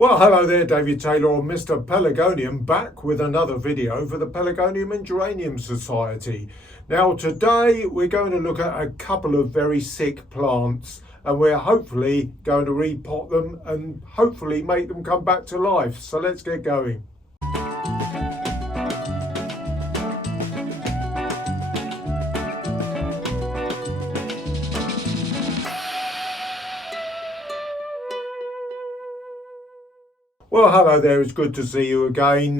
Well, hello there, David Taylor or Mr. Pelargonium, back with another video for the Pelargonium and Geranium Society. Now, today we're going to look at a couple of very sick plants, and we're hopefully going to repot them and hopefully make them come back to life. So let's get going. Well, hello there, it's good to see you again.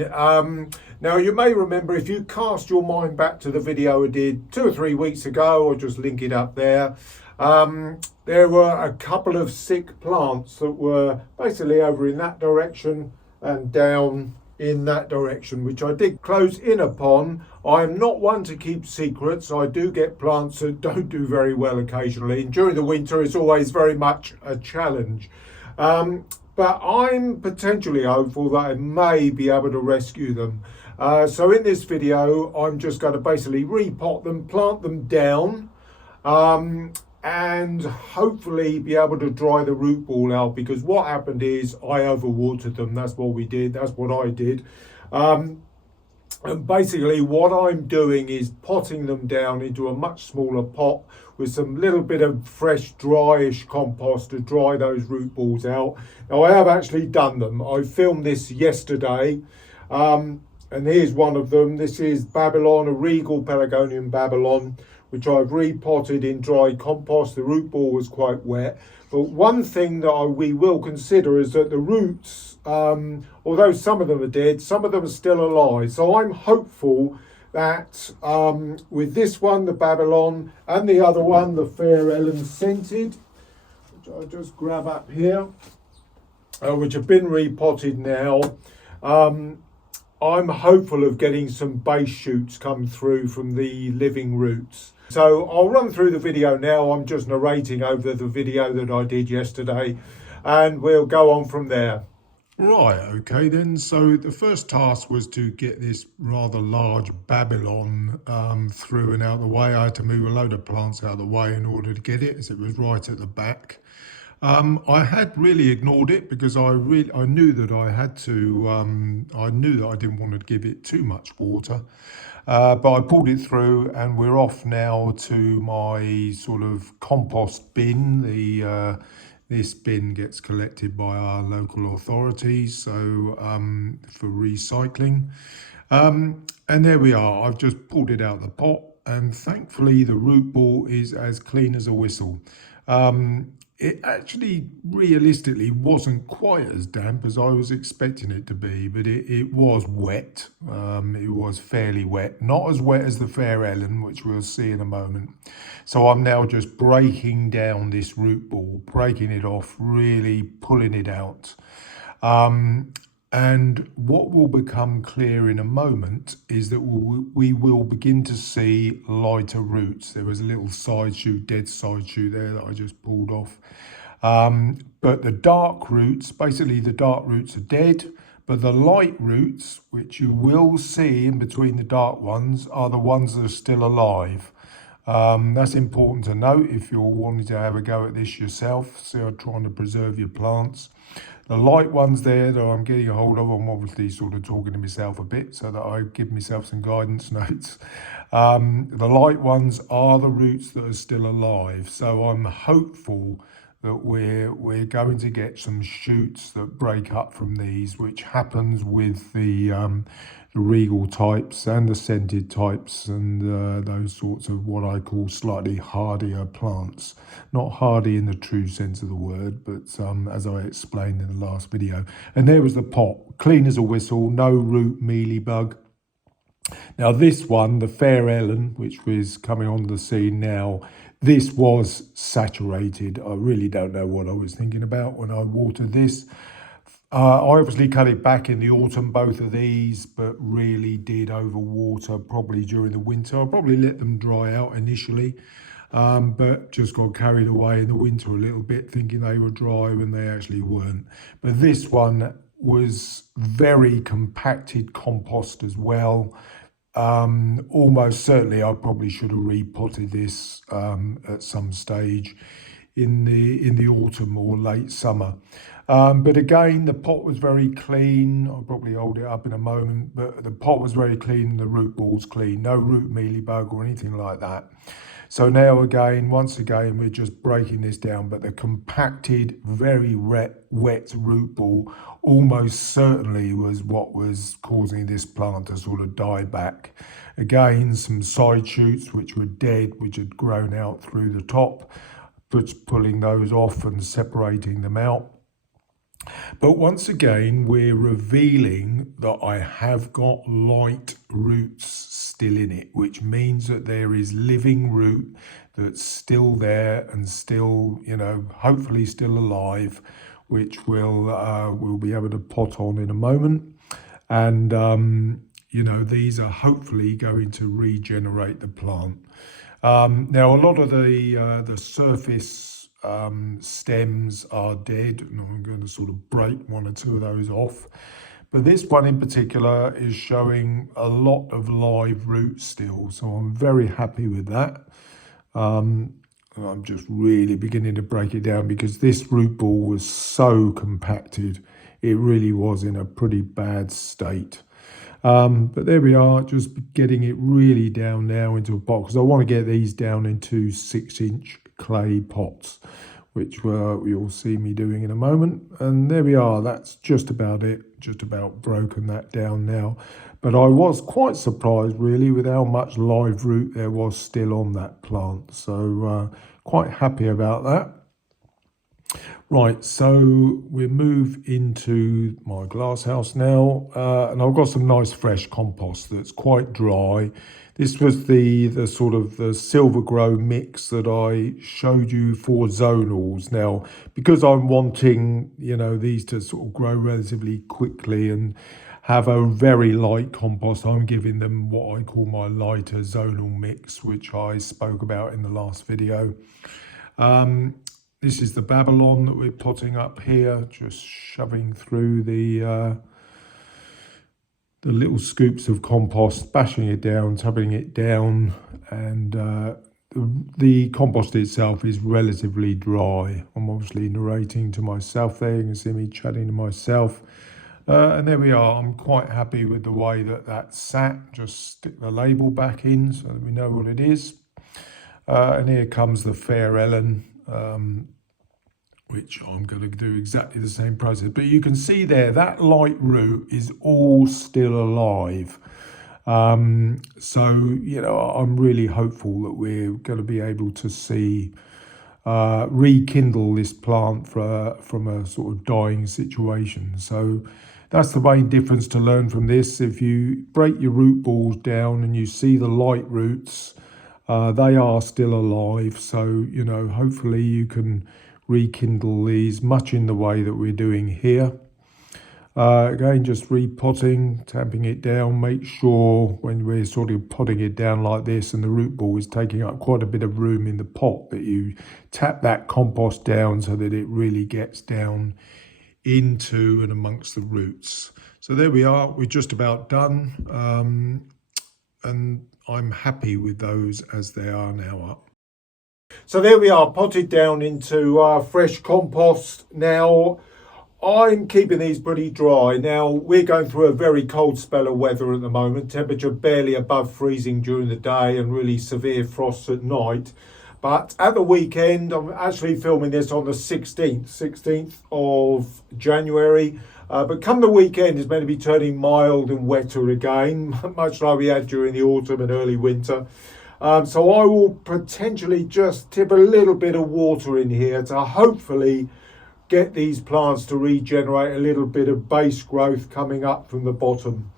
Now, you may remember, if you cast your mind back to the video I did 2 or 3 weeks ago, I'll just link it up there. There were a couple of sick plants that were basically over in that direction and down in that direction, which I did close in upon. I'm not one to keep secrets. I do get plants that don't do very well occasionally, and during the winter it's always very much a challenge. But I'm potentially hopeful that I may be able to rescue them. So in this video, I'm just going to basically repot them, plant them down, and hopefully be able to dry the root ball out, because what happened is I overwatered them. That's what we did. That's what I did. And basically what I'm doing is potting them down into a much smaller pot with some little bit of fresh dryish compost to dry those root balls out. Now, I have actually done them. I filmed this yesterday, and here's one of them. This is Babylon, a regal Pelargonium Babylon, which I've repotted in dry compost. The root ball was quite wet. But one thing that we will consider is that the roots, although some of them are dead, some of them are still alive. So I'm hopeful that with this one, the Babylon, and the other one, the Fair Ellen Scented, which I'll just grab up here, which have been repotted now, I'm hopeful of getting some base shoots come through from the living roots. So I'll run through the video now. I'm just narrating over the video that I did yesterday, and we'll go on from there. Right, okay then. So the first task was to get this rather large Babylon through and out of the way. I had to move a load of plants out of the way in order to get it, as it was right at the back. I had really ignored it because I knew that I had to, I knew that I didn't want to give it too much water. But I pulled it through, and we're off now to my sort of compost bin. This bin gets collected by our local authorities, so for recycling. And there we are. I've just pulled it out of the pot, and thankfully the root ball is as clean as a whistle. It actually realistically wasn't quite as damp as I was expecting it to be, but it was wet. It was fairly wet, not as wet as the Fair Ellen, which we'll see in a moment. So I'm now just breaking down this root ball, breaking it off, really pulling it out. And what will become clear in a moment is that we will begin to see lighter roots. There was a little side shoot, dead side shoot there that I just pulled off. But the dark roots, basically the dark roots are dead, but the light roots, which you will see in between the dark ones, are the ones that are still alive. That's important to note if you're wanting to have a go at this yourself, so you're trying to preserve your plants. The light ones there that I'm getting a hold of, I'm obviously sort of talking to myself a bit so that I give myself some guidance notes. The light ones are the roots that are still alive. So I'm hopeful that we're going to get some shoots that break up from these, which happens with the regal types and the scented types and those sorts of what I call slightly hardier plants. Not hardy in the true sense of the word, but as I explained in the last video. And there was the pot, clean as a whistle, no root mealybug. Now this one, the Fair Ellen, which was coming on the scene now, this was saturated. I really don't know what I was thinking about when I watered this. I obviously cut it back in the autumn, both of these, but really did overwater probably during the winter. I probably let them dry out initially, but just got carried away in the winter a little bit, thinking they were dry when they actually weren't. But this one was very compacted compost as well. Almost certainly I probably should have repotted this at some stage in the autumn or late summer. But again, the pot was very clean. I'll probably hold it up in a moment, but the pot was very clean, the root ball's clean, no root mealybug or anything like that. So now again, once again, we're just breaking this down, but the compacted, very wet root ball almost certainly was what was causing this plant to sort of die back. Again, some side shoots which were dead, which had grown out through the top, pulling those off and separating them out. But once again, we're revealing that I have got light roots still in it, which means that there is living root that's still there and still, hopefully still alive, which we'll be able to pot on in a moment. And, these are hopefully going to regenerate the plant. Now, a lot of the surface stems are dead, and I'm going to sort of break one or two of those off. But this one in particular is showing a lot of live roots still, so I'm very happy with that. I'm just really beginning to break it down because this root ball was so compacted. It really was in a pretty bad state. But there we are, just getting it really down now into a pot, because I want to get these down into 6-inch clay pots, which you'll see me doing in a moment. And there we are, that's just about it, just about broken that down now. But I was quite surprised really with how much live root there was still on that plant, so quite happy about that. Right, so we move into my glass house now, and I've got some nice fresh compost that's quite dry. This was the sort of the silver grow mix that I showed you for zonals. Now, because I'm wanting, these to sort of grow relatively quickly and have a very light compost, I'm giving them what I call my lighter zonal mix, which I spoke about in the last video. This is the Babylon that we're potting up here, just shoving through the little scoops of compost, bashing it down, tubbing it down, and the compost itself is relatively dry. I'm obviously narrating to myself there, you can see me chatting to myself. And there we are, I'm quite happy with the way that sat. Just stick the label back in so that we know what it is. And here comes the Fair Ellen, which I'm going to do exactly the same process. But you can see there, that light root is all still alive. So, I'm really hopeful that we're going to be able to see, rekindle this plant from a sort of dying situation. So that's the main difference to learn from this. If you break your root balls down and you see the light roots, they are still alive. So, hopefully you can rekindle these much in the way that we're doing here. Again, just repotting, tamping it down. Make sure when we're sort of potting it down like this and the root ball is taking up quite a bit of room in the pot, that you tap that compost down so that it really gets down into and amongst the roots. So there we are, we're just about done, and I'm happy with those as they are now up. So there we are, potted down into fresh compost. Now, I'm keeping these pretty dry. Now, we're going through a very cold spell of weather at the moment. Temperature barely above freezing during the day and really severe frosts at night. But at the weekend, I'm actually filming this on the 16th of January. But come the weekend, it's meant to be turning mild and wetter again, much like we had during the autumn and early winter. So I will potentially just tip a little bit of water in here to hopefully get these plants to regenerate a little bit of base growth coming up from the bottom.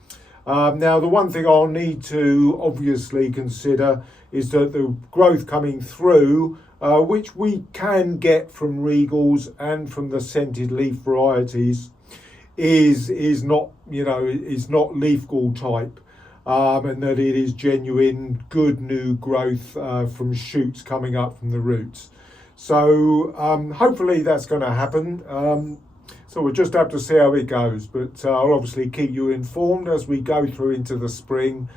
Now, the one thing I'll need to obviously consider is that the growth coming through, which we can get from Regals and from the scented leaf varieties, is not, is not leaf gall type. And that it is genuine, good new growth from shoots coming up from the roots. So hopefully that's going to happen. So we'll just have to see how it goes. But I'll obviously keep you informed as we go through into the spring.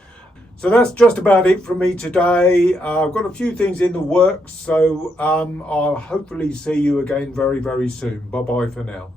So that's just about it from me today. I've got a few things in the works. So I'll hopefully see you again very, very soon. Bye-bye for now.